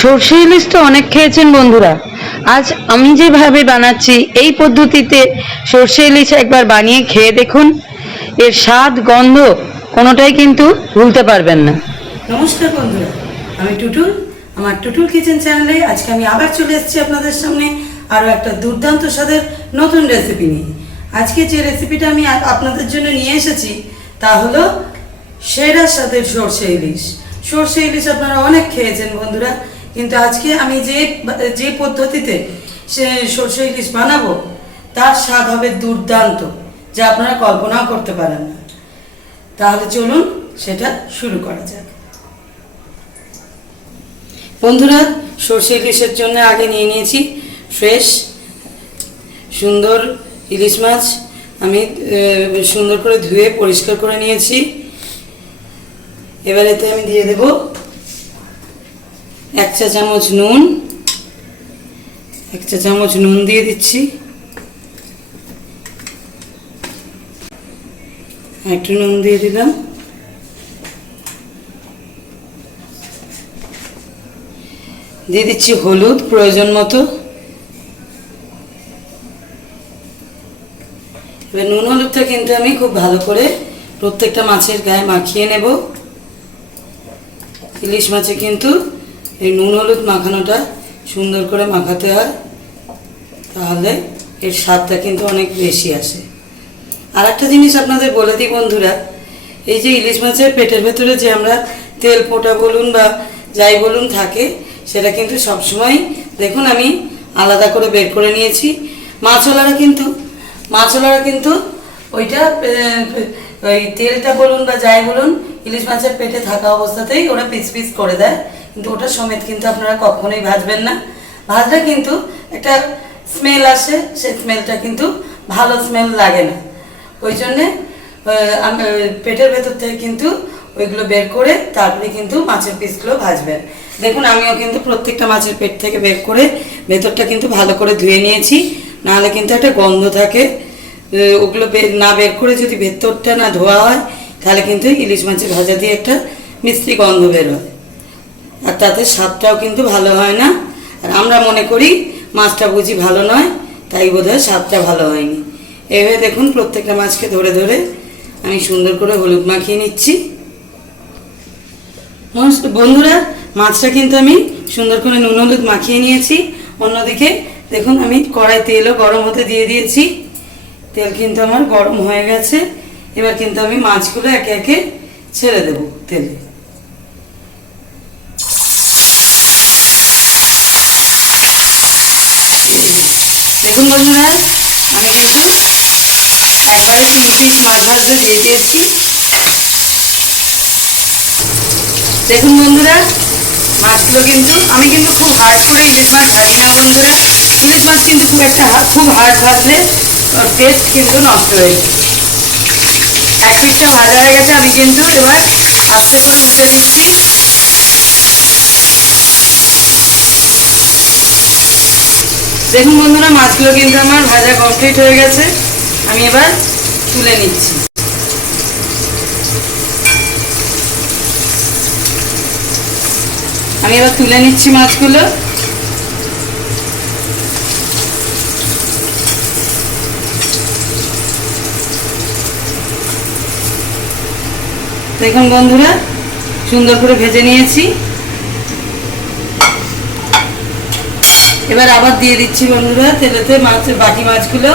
সর্ষে ইলিশ তো অনেক খেয়েছেন বন্ধুরা। আজ আমি যেভাবে বানাচ্ছি এই পদ্ধতিতে সর্ষে ইলিশ একবার বানিয়ে খেয়ে দেখুন। এর স্বাদ গন্ধ কোনোটাই কিন্তু ভুলতে পারবেন না। নমস্কার বন্ধুরা, আমি টুটুল। আমার টুটুল কিচেন চ্যানেলে আজকে আমি আবার চলে এসেছি আপনাদের সামনে আরও একটা দুর্দান্ত স্বাদের নতুন রেসিপি নিয়ে। আজকে যে রেসিপিটা আমি আপনাদের জন্য নিয়ে এসেছি তা হলো সেরা স্বাদের সর্ষে ইলিশ। সর্ষে ইলিশ আপনারা অনেক খেয়েছেন বন্ধুরা, কিন্তু আজকে আমি যে পদ্ধতিতে সে সর্ষে ইলিশ বানাবো তার স্বাদ হবে দুর্দান্ত, যা আপনারা কল্পনাও করতে পারেন না। তাহলে চলুন সেটা শুরু করা যাক। বন্ধুরা, সর্ষে ইলিশের জন্য আগে নিয়ে নিয়েছি ফ্রেশ সুন্দর ইলিশ মাছ। আমি সুন্দর করে ধুয়ে পরিষ্কার করে নিয়েছি। এবার এতে আমি দিয়ে দেব 1 চা চামচ নুন। 1 চা চামচ নুন দিয়ে দিচ্ছি। একটু নুন দিয়ে দিলাম। দিয়ে দিচ্ছি হলুদ প্রয়োজন মতো। এবার নুন হলুদটা কিন্তু আমি খুব ভালো করে প্রত্যেকটা মাছের গায়ে মাখিয়ে নেব। ইলিশ মাছে কিন্তু এই নুন হলুদ মাখানোটা সুন্দর করে মাখাতে হয়, তাহলে এর স্বাদটা কিন্তু অনেক বেশি আসে। আর একটা জিনিস আপনাদের বলে দিই বন্ধুরা, এই যে ইলিশ মাছের পেটের ভেতরে যে আমরা তেল পোটা বলুন বা যাই বলুন থাকে, সেটা কিন্তু সবসময় দেখুন আমি আলাদা করে বের করে নিয়েছি। মাছওয়ালারা কিন্তু ওইটা ওই তেলটা বলুন বা যাই বলুন ইলিশ মাছের পেটে থাকা অবস্থাতেই ওরা পিস পিস করে দেয়, কিন্তু ওটা সমেত কিন্তু আপনারা কখনোই ভাজবেন না। ভাজলে কিন্তু একটা স্মেল আসে, সেই স্মেলটা কিন্তু ভালো স্মেল লাগে না। ওই জন্যে পেটের ভেতর থেকে কিন্তু ওইগুলো বের করে তারপরে কিন্তু মাছের পিসগুলো ভাজবেন। দেখুন আমিও কিন্তু প্রত্যেকটা মাছের পেট থেকে বের করে ভেতরটা কিন্তু ভালো করে ধুয়ে নিয়েছি, নাহলে কিন্তু একটা গন্ধ থাকে। ওগুলো না বের করে যদি ভেতরটা না ধোয়া হয় তাহলে কিন্তু ইলিশ মাছের ভাজা দিয়ে একটা মিষ্টি গন্ধ বের হয়, আর তাতে স্বাদটাও কিন্তু ভালো হয় না। আর আমরা মনে করি মাছটা বুঝি ভালো নয়, তাই বোধহয় স্বাদটা ভালো হয়নি। এভাবে দেখুন প্রত্যেকটা মাছকে ধরে ধরে আমি সুন্দর করে হলুদ মাখিয়ে নিচ্ছি। বন্ধুরা, মাছটা কিন্তু আমি সুন্দর করে নুন হলুদ মাখিয়ে নিয়েছি। অন্যদিকে দেখুন আমি কড়াই তেলও গরম হতে দিয়ে দিয়েছি। তেল কিন্তু আমার গরম হয়ে গেছে। এবার কিন্তু আমি মাছগুলো একে একে ছেড়ে দেব তেলে। দেখুন বন্ধুরা, আমি কিন্তু একবারে 3 পিস মাছ ভাজতে দিয়ে দিয়েছি। দেখুন বন্ধুরা, মাছগুলো কিন্তু আমি কিন্তু খুব হার্ড করে ইলিশ মাছ ভাজি না বন্ধুরা। ইলিশ মাছ কিন্তু খুব হার্ড ভাজলে টেস্ট কিন্তু নষ্ট হয়ে যায়। এক পিসটা ভাজা হয়ে গেছে, আমি কিন্তু এবার আস্তে করে উল্টে দিচ্ছি। দেখুন বন্ধুরা, মাছগুলো কিন্তু আমার ভাজা কমপ্লিট হয়ে গেছে। আমি এবার তুলে নিচ্ছি। মাছগুলো। দেখুন বন্ধুরা, সুন্দর করে ভেজে নিয়েছি। এবার আবার দিয়ে দিচ্ছি বন্ধুরা তেলেতে বাকি মাছগুলো।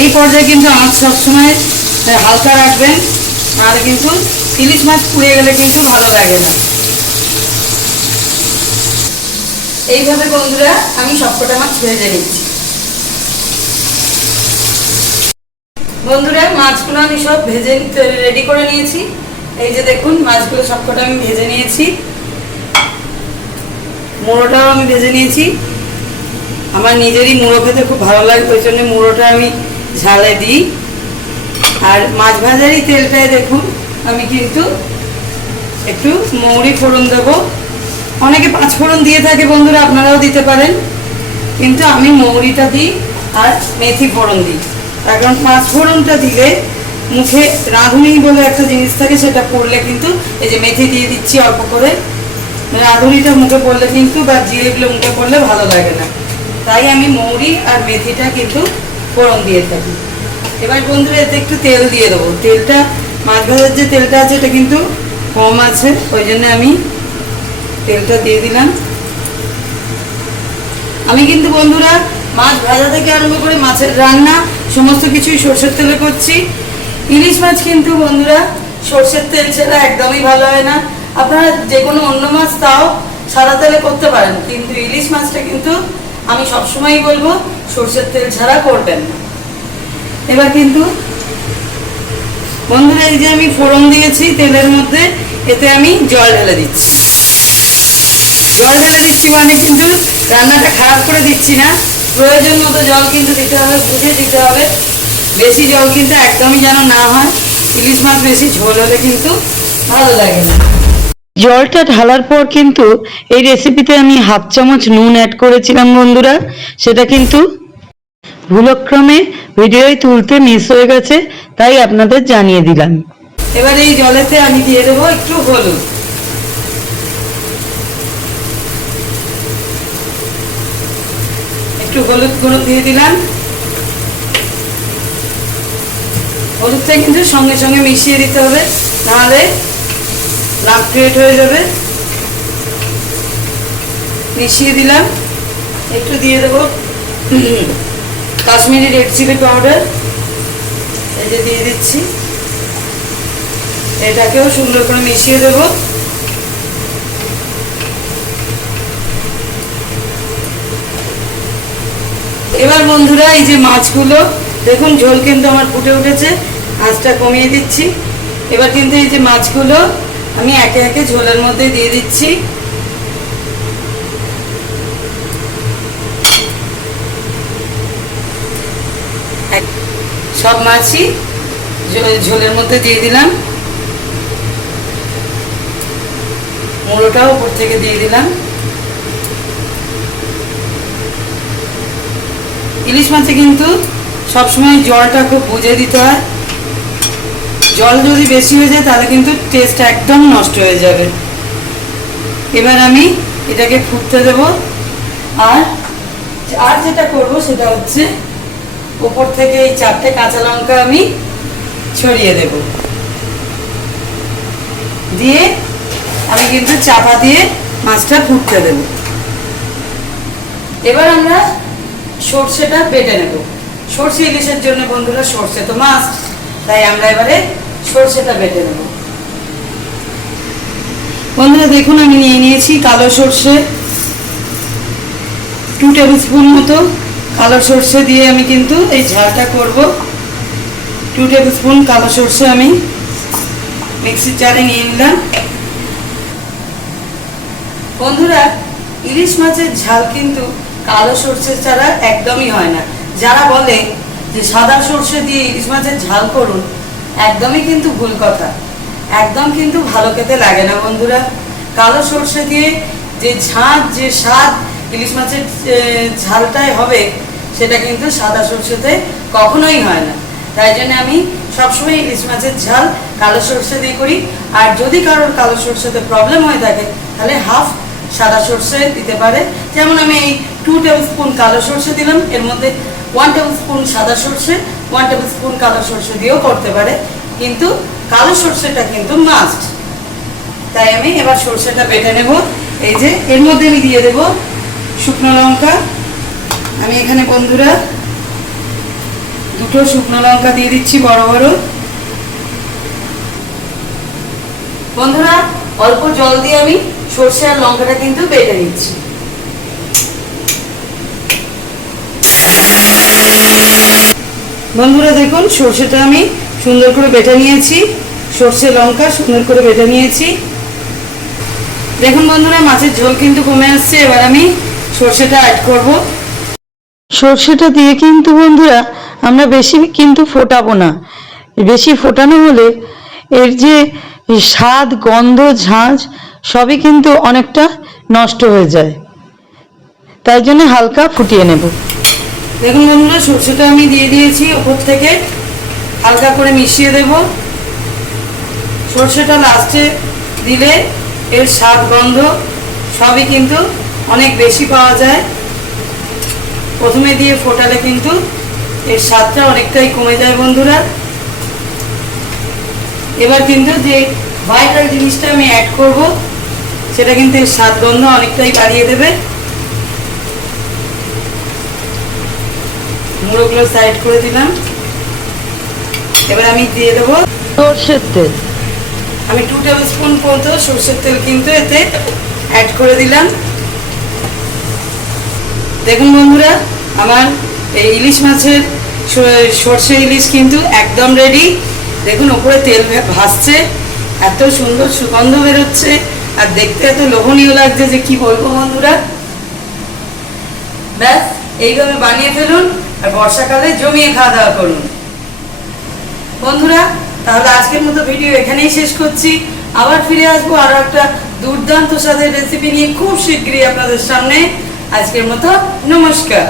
এই পর্যায়ে কিন্তু আঁচ সবসময় হালকা রাখবেন, নাহলে কিন্তু ইলিশ মাছ পুড়ে গেলে কিন্তু ভালো লাগে না। এইভাবে বন্ধুরা আমি সবকটা মাছ ভেজে নিচ্ছি। বন্ধুরা, মাছগুলো আমি সব ভেজে রেডি করে নিয়েছি। এই যে দেখুন মাছগুলো সবকটা আমি ভেজে নিয়েছি। মুড়োটাও আমি ভেজে নিয়েছি। আমার নিজেরই মুড়ো খেতে খুব ভালো লাগে, ওই জন্য মুড়োটা আমি ঝালে দিই। আর মাছ ভাজারই তেলটায় দেখুন আমি কিন্তু একটু মৌরি ফোড়ন দেবো। অনেকে 5 ফোড়ন দিয়ে থাকে বন্ধুরা, আপনারাও দিতে পারেন, কিন্তু আমি মৌরিটা দিই আর মেথি ফোড়ন দিই। তার কারণ 5 ফোড়নটা দিলে মুখে রাঁধুনি বলে একটা জিনিস থাকে, সেটা পড়লে কিন্তু এই যে মেথি দিয়ে দিচ্ছি অল্প করে। রাঁধুনিটা মুখে পড়লে কিন্তু বা জিরেগুলো মুখে পড়লে ভালো লাগে না, তাই আমি মৌরি আর মেথিটা কিন্তু ফোড়ন দিয়ে থাকি। এবার বন্ধুরা এতে একটু তেল দিয়ে দেবো। তেলটা মাছ ভাজার যে তেলটা আছে এটা কিন্তু কম আছে, ওই জন্য আমি তেলটা দিয়ে দিলাম। আমি কিন্তু বন্ধুরা মাছ ভাজা থেকে আরম্ভ করে মাছের রান্না সমস্ত কিছুই সরষের তেলে করছি। ইলিশ মাছ কিন্তু বন্ধুরা সরষের তেল ছাড়া একদমই ভালো হয় না। আপনারা যে কোনো অন্য মাছ তাও সাদা তেলে করতে পারেন, কিন্তু ইলিশ মাছটা কিন্তু আমি সবসময়ই বলবো সরষের তেল ছাড়া করবেন না। এবার কিন্তু বন্ধুরা এই যে আমি ফোড়ন দিয়েছি তেলের মধ্যে, এতে আমি জল ঢেলে দিচ্ছি। জল ঢেলে দিচ্ছি মানে কিন্তু রান্নাটা খারাপ করে দিচ্ছি না, প্রয়োজন মতো জল কিন্তু দিতে হবে, বুঝে দিতে হবে। বেশি জল কিন্তু একদমই যেন না হয়, ইলিশ মাছ বেশি ঝোল হলে কিন্তু ভালো লাগে না। জলটা ঢালার পর কিন্তু এই রেসিপিতে আমি হাফ চামচ নুন অ্যাড করেছিলাম বন্ধুরা, সেটা কিন্তু ভুলক্রমে ভিডিওয় তুলতে মিস হয়ে গেছে, তাই আপনাদের জানিয়ে দিলাম। এবার এই জলেতে আমি দিয়ে দেবো একটু হলুদ। একটু হলুদ গুঁড়ো দিয়ে দিলাম। হলুদটা কিন্তু সঙ্গে সঙ্গে মিশিয়ে দিতে হবে, নাহলে লাভ ক্রিয়েট হয়ে যাবে। মিশিয়ে দিলাম। একটু দিয়ে দেবো কাশ্মীরি রেড চিলি পাউডার, এই যে দিয়ে দিচ্ছি। এটাকেও সুন্দর করে মিশিয়ে দেবো। এবার বন্ধুরা এই যে মাছগুলো দেখুন ঝোল কিন্তু আমার ফুটে উঠেছে, আঁচটা কমিয়ে দিচ্ছি। এবার কিন্তু এই যে মাছগুলো আমি একে একে ঝোলের মধ্যে দিয়ে দিচ্ছি। সব মাছই ঝোলের মধ্যে দিয়ে দিলাম। মুড়োটাও উপর থেকে দিয়ে দিলাম। ইলিশ মাছে কিন্তু সবসময় জলটা খুব বুঝে দিতে হয়। জল যদি বেশি হয়ে যায় তাহলে কিন্তু টেস্ট একদম নষ্ট হয়ে যাবে। এবার আমি এটাকে ফুটতে দেব। আর যেটা করব সেটা হচ্ছে উপর থেকে এই 4টে কাঁচা লঙ্কা আমি ছড়িয়ে দেব, দিয়ে আমি কিন্তু চাপা দিয়ে মাছটা ফুটতে দেব। এবার আমরা সর্ষেটা বেটে নেব। সর্ষে ইলিশের জন্য বন্ধুরা সর্ষে তো মাস্ট, তাই আমরা এবারে সর্ষেটা বেটে নেব। বন্ধুরা দেখুন আমি নিয়ে নিয়েছি কালো সর্ষে, 2 টেবিল স্পুন মতো কালো সর্ষে দিয়ে আমি কিন্তু এই ঝালটা করব। 2 টেবিল স্পুন কালো সর্ষে আমি মিক্সির জারে নিয়ে নিলাম। বন্ধুরা ইলিশ মাছের ঝাল কিন্তু কালো সর্ষে ছাড়া একদমই হয় না। যারা বলে যে সাদা সর্ষে দিয়ে ইলিশ মাছের ঝাল করুন, একদমই কিন্তু ভুল কথা। একদম কিন্তু ভালো খেতে লাগে না বন্ধুরা। কালো সর্ষে দিয়ে যে ঝাঁঝ যে স্বাদ ইলিশ মাছের ঝালটাই হবে, সেটা কিন্তু সাদা সর্ষেতে কখনোই হয় না। তাই জন্য আমি সবসময় ইলিশ মাছের ঝাল কালো সর্ষে দিয়ে করি। আর যদি কারোর কালো সর্ষেতে প্রবলেম হয়ে থাকে তাহলে হাফ সাদা সর্ষে দিতে পারে। যেমন আমি এই 2 টেবিল স্পুন কালো সর্ষে দিলাম, এর মধ্যে 1 টেবিল স্পুন সাদা সর্ষে, 1 টেবিল স্পুন কালো সর্ষে দিয়েও করতে পারে, কিন্তু কালো সর্ষেটা কিন্তু মাস্ট। তাই আমি এবার সর্ষেটা বেটে নেব। এই যে এর মধ্যে আমি দিয়ে দেব শুকনো লঙ্কা। আমি এখানে বন্ধুরা 2টো শুকনো লঙ্কা দিয়ে দিচ্ছি বড় বড়। বন্ধুরা অল্প জল দিয়ে আমি সর্ষে আর লঙ্কাটা কিন্তু বেটে নিচ্ছি। বন্ধুরা দেখুন সর্ষেটা আমি সুন্দর করে বেটে নিয়েছি, সর্ষে লঙ্কা সুন্দর করে বেটে নিয়েছি। দেখুন বন্ধুরা মাছের ঝোল কিন্তু কমে আসছে। এবার আমি সর্ষেটা অ্যাড করব। সর্ষেটা দিয়ে কিন্তু বন্ধুরা আমরা বেশি কিন্তু ফোটাবো না, বেশি ফোটানো হলে এর যে স্বাদ গন্ধ ঝাঁঝ সবই কিন্তু অনেকটা নষ্ট হয়ে যায়, তাই জন্য হালকা ফুটিয়ে নেব। দেখুন বন্ধুরা সর্ষেটা আমি দিয়ে দিয়েছি ওপর থেকে। হালকা করে মিশিয়ে দেব। সর্ষেটা লাস্টে দিলে এর স্বাদ গন্ধ সবই কিন্তু অনেক বেশি পাওয়া যায়। প্রথমে দিয়ে ফোটালে কিন্তু এর স্বাদটা অনেকটাই কমে যায় বন্ধুরা। এবার কিন্তু যে ভাইটাল জিনিসটা আমি অ্যাড করব সেটা কিন্তু এর স্বাদ গন্ধ অনেকটাই বাড়িয়ে দেবে। মুড়োগুলো সাইড করে দিলাম। এবার আমি দিয়ে দেবো সর্ষের তেল। আমি 2 টেবিল স্পুন পর্যন্ত সরষের তেল কিন্তু এতে অ্যাড করে দিলাম। দেখুন বন্ধুরা, আমার এই ইলিশ মাছের সর্ষে ইলিশ কিন্তু একদম রেডি। দেখুন ওপরে তেল ভাসছে, এত সুন্দর সুগন্ধ বেরোচ্ছে আর দেখতে এত লোভনীয় লাগছে যে কি বলবো বন্ধুরা। ব্যাস এইভাবে বানিয়ে ফেলুন আর বর্ষাকালে জমিয়ে খাওয়া দাওয়া করুন বন্ধুরা। তাহলে আজকের মতো ভিডিও এখানেই শেষ করছি। আবার ফিরে আসবো আরো একটা দুর্দান্ত স্বাদের রেসিপি নিয়ে খুব শীঘ্রই আপনাদের সামনে। আজকের মতো নমস্কার।